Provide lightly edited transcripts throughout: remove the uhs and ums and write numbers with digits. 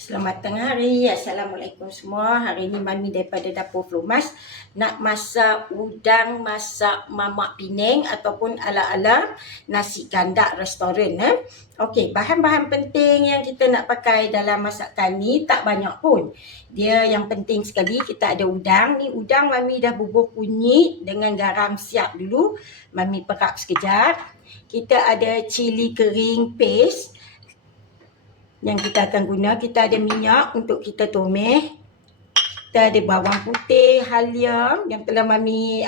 Selamat tengah hari. Assalamualaikum semua. Hari ni Mami daripada Dapur Flomas nak masak udang masak mamak Penang ataupun ala-ala nasi gandak restoran. Okey, bahan-bahan penting yang kita nak pakai dalam masakan ni tak banyak pun. Dia yang penting sekali kita ada udang. Ni udang Mami dah bubur kunyit dengan garam siap dulu. Mami perap sekejap. Kita ada cili kering paste yang kita akan guna. Kita ada minyak untuk kita tumis. Kita ada bawang putih, halia yang telah Mami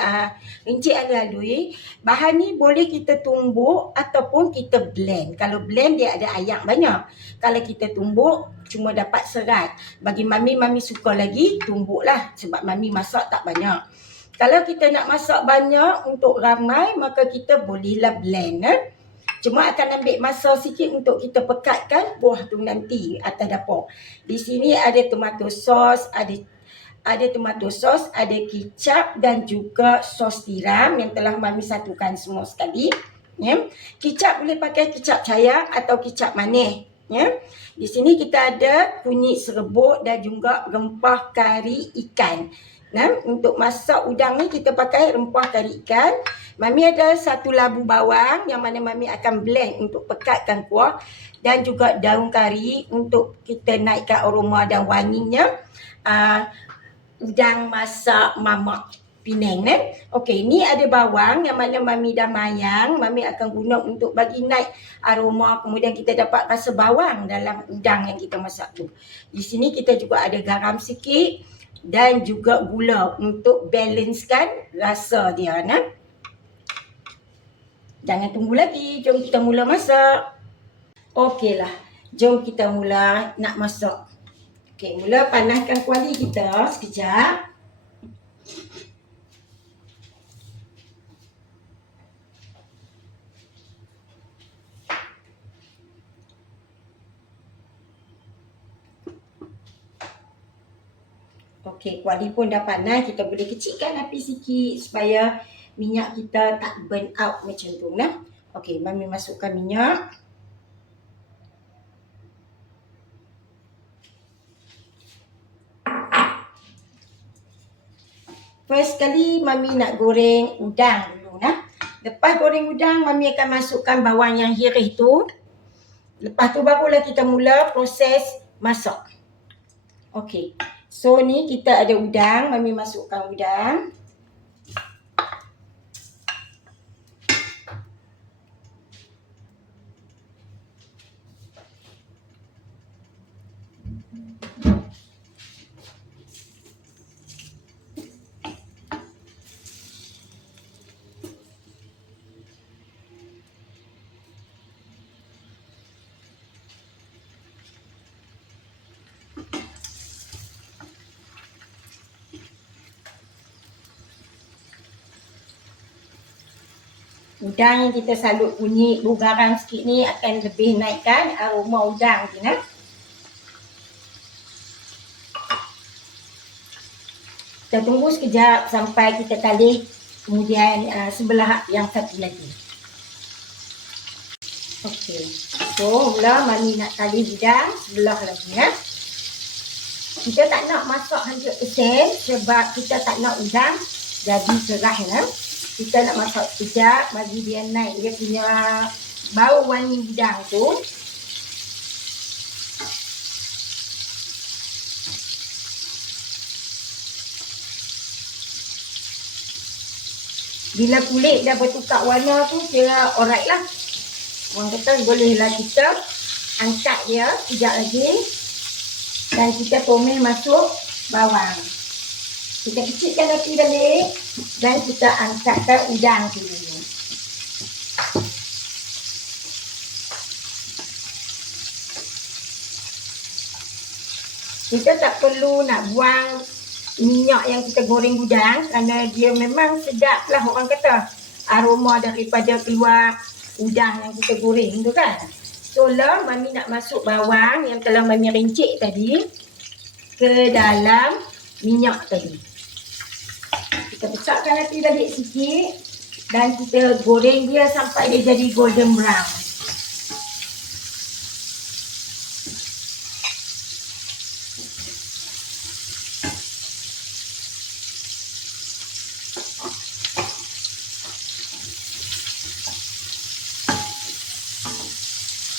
rincik halus-halus. Bahan ni boleh kita tumbuk ataupun kita blend. Kalau blend dia ada ayak banyak. Kalau kita tumbuk cuma dapat serat. Bagi Mami suka lagi tumbuk lah sebab Mami masak tak banyak. Kalau kita nak masak banyak untuk ramai maka kita bolehlah blend. Cuma akan ambil masa sikit untuk kita pekatkan buah tu nanti atas dapur. Di sini ada tomato sos, ada tomato sos, ada kicap dan juga sos tiram yang telah Mami satukan semua sekali. Ya. Kicap boleh pakai kicap cair atau kicap manis. Ya. Di sini kita ada kunyit serbuk dan juga rempah kari ikan. Nah, untuk masak udang ni kita pakai rempah kari ikan. Mami ada 1 labu bawang yang mana Mami akan blend untuk pekatkan kuah dan juga daun kari untuk kita naikkan aroma dan wanginya udang masak mamak Penang. Okey, ni ada bawang yang mana Mami dah mayang. Mami akan guna untuk bagi naik aroma, kemudian kita dapat rasa bawang dalam udang yang kita masak tu. Di sini kita juga ada garam sikit dan juga gula untuk balancekan rasa dia. Jangan tunggu lagi, jom kita mula masak. Okeylah, jom kita mula nak masak. Okey, mula panaskan kuali kita sekejap. Okey, kuali pun dah panas, kita boleh kecilkan api sikit supaya minyak kita tak burn out macam tu nah. Okey, Mami masukkan minyak. First kali Mami nak goreng udang dulu nah. Lepas goreng udang, Mami akan masukkan bawang yang hirih tu. Lepas tu barulah kita mula proses masak. Okey. So ni kita ada udang, Mami masukkan udang. Udang yang kita salut kunyit, garam sikit ni akan lebih naikkan aroma udang ni nah. Kita tunggu sekejap sampai kita talih, kemudian sebelah yang satu lagi. Okey. So, mula Mami nak talih udang sebelah lagi nah. Kita tak nak masak 100% sebab kita tak nak udang jadi cerah nah. Kita nak masak sekejap bagi dia naik dia punya bau wangi udang tu. Bila kulit dah bertukar warna tu kira alright lah. Orang kata bolehlah kita angkat dia sekejap lagi dan kita tumis masuk bawang. Kita kecilkan api balik dan kita angkatkan udang tu dulu. Kita tak perlu nak buang minyak yang kita goreng udang kerana dia memang sedap lah orang kata. Aroma daripada keluar udang yang kita goreng tu kan. So lah Mami nak masuk bawang yang telah Mami rincik tadi ke dalam minyak tadi. Kita besarkan api balik sikit dan kita goreng dia sampai dia jadi golden brown.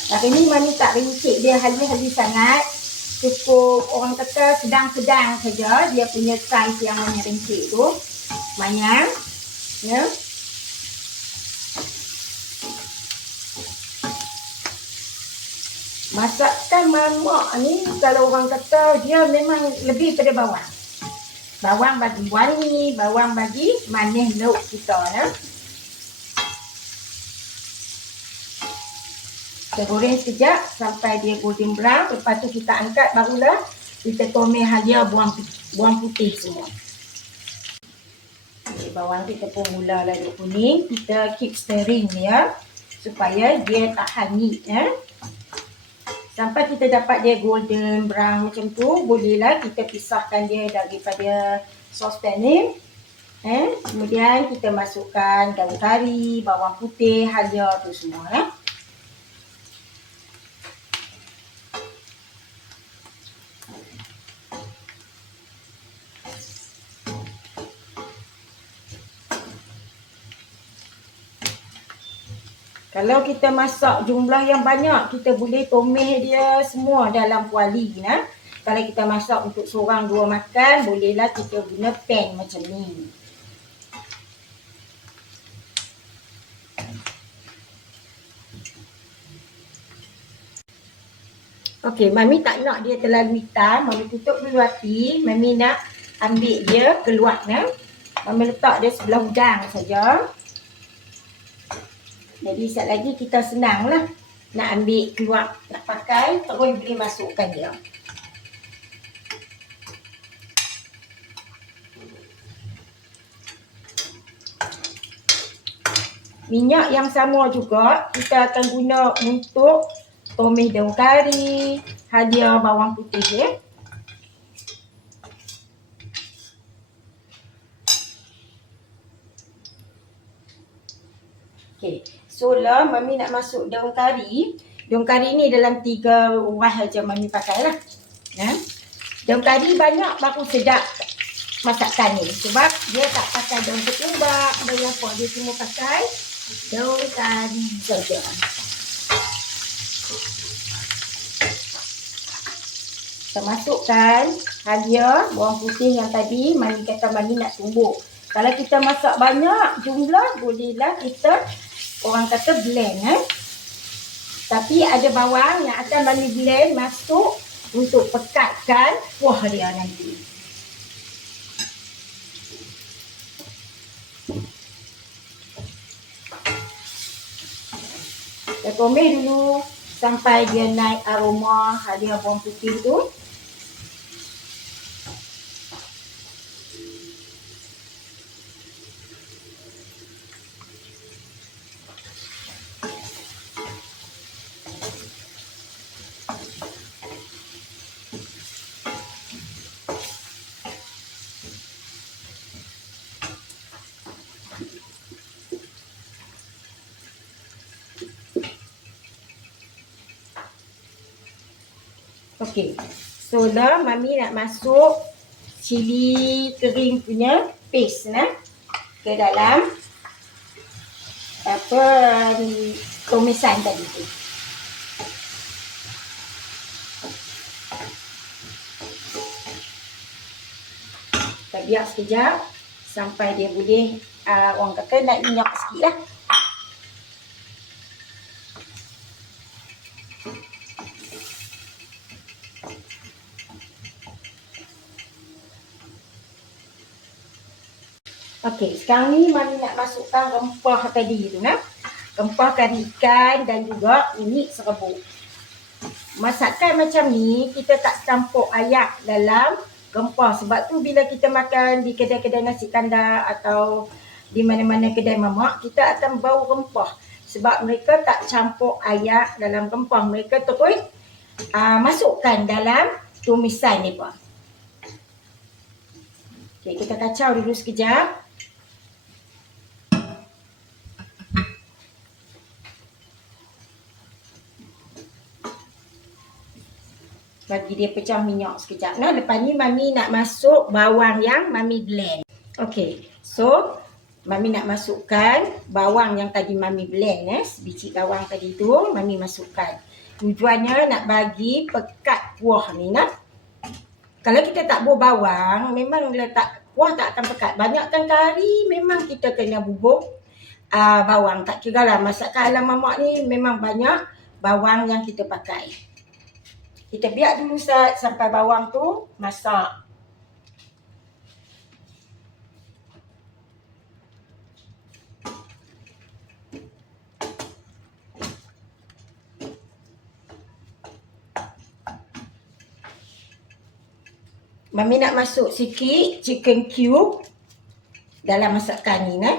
Hari ni Mami tak rincik dia halus-halus sangat. Cukup orang kata sedang-sedang saja dia punya saiz yang Mami rincik tu. Banyak. Ya. Masakan mamak ni kalau orang kata dia memang lebih pada bawang. Bawang bagi wangi, bawang bagi manis lauk kita ya. Kita goreng sekejap sampai dia golden brown. Lepas tu kita angkat barulah kita tumis halia buang putih semua. Okay, bawang kita pun mula lalu kuning. Kita keep stirring dia supaya dia tak hangit ya. Sampai kita dapat dia golden brown macam tu, bolehlah kita pisahkan dia daripada saucepan ni. Kemudian kita masukkan daun kari, bawang putih, halia tu semua ya. Kalau kita masak jumlah yang banyak, kita boleh tumis dia semua dalam kuali. Nah. Kalau kita masak untuk seorang dua makan, bolehlah kita guna pan macam ni. Okey, Mami tak nak dia terlalu hitam. Mami tutup dulu api. Mami nak ambil dia keluar. Nah. Mami letak dia sebelah udang saja. Jadi sekejap lagi kita senang lah nak ambil keluar, nak pakai, terus boleh masukkan dia. Minyak yang sama juga kita akan guna untuk tumis daun kari, halia bawang putih ya. Okey. So lah Mami nak masuk daun kari. Daun kari ni dalam 3 wah aja Mami pakai lah. Ya. Daun kari banyak baru sedap masakan ni. Sebab dia tak pakai daun ketumbar, daun apa. Dia cuma pakai daun kari saja. Kita masukkan halia bawang putih yang tadi Mami kata Mami nak tumbuk. Kalau kita masak banyak jumlah, bolehlah kita orang kata blend Tapi ada bawang yang akan Mami blend masuk untuk pekatkan kuah dia nanti. Kita tumis dulu sampai dia naik aroma halia bawang putih tu. Okey. So dah Mami nak masuk cili kering punya paste ke dalam apa tumisan tadi tu. Kita biar sekejap sampai dia boleh orang kata naik minyak sikit lah. Okey, sekarang ni Mami nak masukkan rempah tadi tu Rempah kari ikan dan juga minyak serbuk. Masakan macam ni kita tak campur ayak dalam rempah. Sebab tu bila kita makan di kedai-kedai nasi kandar atau di mana-mana kedai mamak, kita akan bau rempah. Sebab mereka tak campur ayak dalam rempah. Mereka terus masukkan dalam tumisan ni pun. Okey, kita kacau dulu sekejap. Bagi dia pecah minyak sekejap. Lepas ni Mami nak masuk bawang yang Mami blend. Okey. So, Mami nak masukkan bawang yang tadi Mami blend, sebiji bawang tadi tu Mami masukkan. Tujuannya nak bagi pekat kuah ni nah. Kalau kita tak bubuh bawang, memang letak kuah tak akan pekat. Banyakkan kari memang kita kena bubuh bawang. Tak kira lah masakan ala mamak ni memang banyak bawang yang kita pakai. Kita biar dulu sampai bawang tu masak. Mami nak masuk sikit chicken cube dalam masakan ni nah.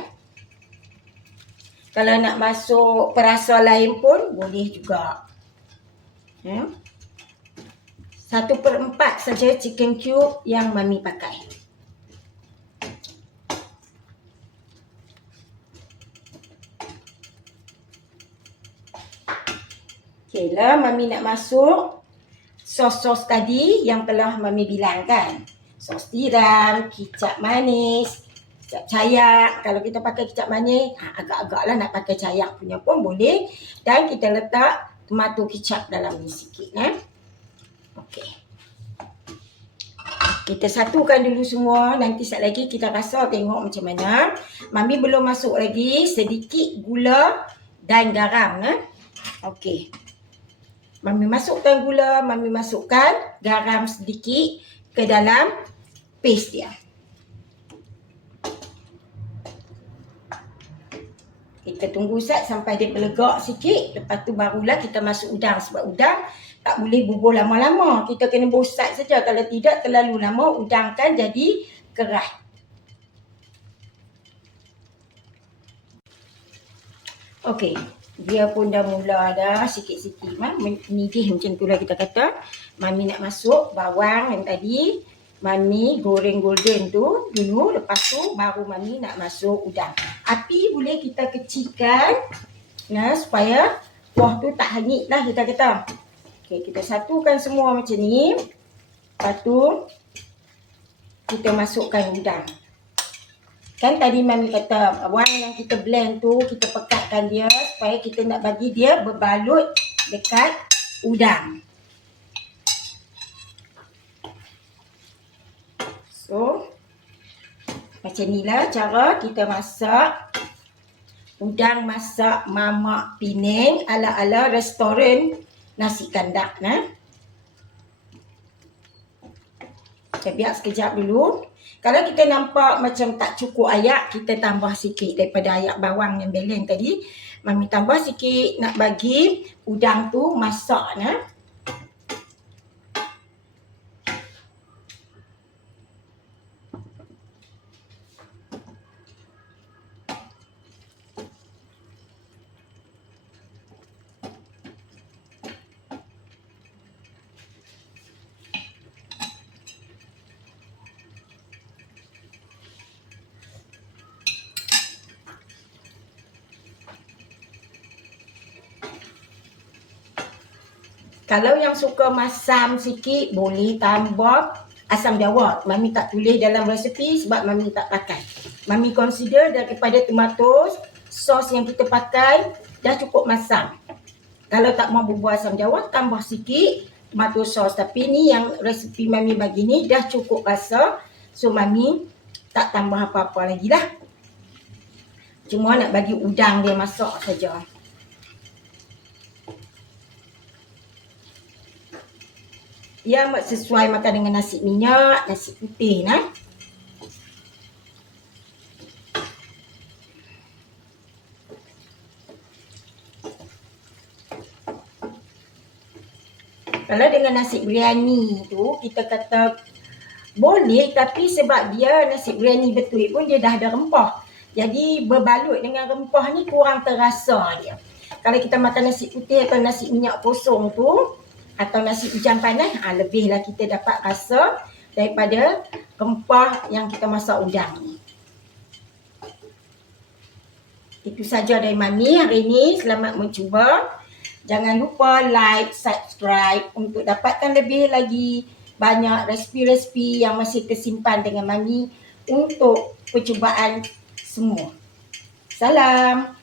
Kalau nak masuk perasa lain pun boleh juga. 1/4 saja chicken cube yang Mami pakai. Okey lah, Mami nak masuk sos-sos tadi yang telah Mami bilangkan. Sos tiram, kicap manis, kicap cayak. Kalau kita pakai kicap manis, agak-agaklah nak pakai cayak punya pun boleh. Dan kita letak tomato kicap dalam ni sikit. Okey. Kita satukan dulu semua. Nanti sekejap lagi kita rasa tengok macam mana. Mami belum masuk lagi sedikit gula dan garam. Okey. Mami masukkan gula, Mami masukkan garam sedikit ke dalam paste dia. Kita tunggu sampai dia berlegak sikit. Lepas tu barulah kita masuk udang. Sebab udang tak boleh bubuh lama-lama. Kita kena bosat saja. Kalau tidak terlalu lama, udang kan jadi kerah. Okey. Dia pun dah mula dah sikit-sikit mendidih macam tu lah kita kata. Mami nak masuk bawang yang tadi Mami goreng golden tu dulu. Lepas tu baru Mami nak masuk udang. Api boleh kita kecilkan supaya kuah tu tak hanyut lah kita kata. Okey, kita satukan semua macam ni. Lepas tu kita masukkan udang. Kan tadi Mami kata bawang yang kita blend tu kita pekatkan dia supaya kita nak bagi dia berbalut dekat udang. So macam inilah cara kita masak udang masak Mamak Penang ala-ala restoran nasi kandak. Kita biar sekejap dulu. Kalau kita nampak macam tak cukup ayak, kita tambah sikit daripada ayak bawang yang blend tadi. Mami tambah sikit nak bagi udang tu masak. Kalau yang suka masam sikit, boleh tambah asam jawa. Mami tak tulis dalam resepi sebab Mami tak pakai. Mami consider daripada tomato sos yang kita pakai dah cukup masam. Kalau tak mau bubuh asam jawa, tambah sikit tomato sos. Tapi ni yang resepi Mami bagi ni dah cukup rasa. So Mami tak tambah apa-apa lagi lah. Cuma nak bagi udang dia masak saja. Ia sesuai makan dengan nasi minyak, nasi putih Kalau dengan nasi biryani tu kita kata boleh, tapi sebab dia nasi biryani betul pun dia dah ada rempah. Jadi berbalut dengan rempah ni kurang terasa dia. Kalau kita makan nasi putih atau nasi minyak kosong tu atau nasi hujan panas, lebihlah kita dapat rasa daripada rempah yang kita masak udang ni. Itu saja dari Mami hari ini. Selamat mencuba. Jangan lupa like, subscribe untuk dapatkan lebih lagi banyak resipi-resipi yang masih tersimpan dengan Mami untuk percubaan semua. Salam.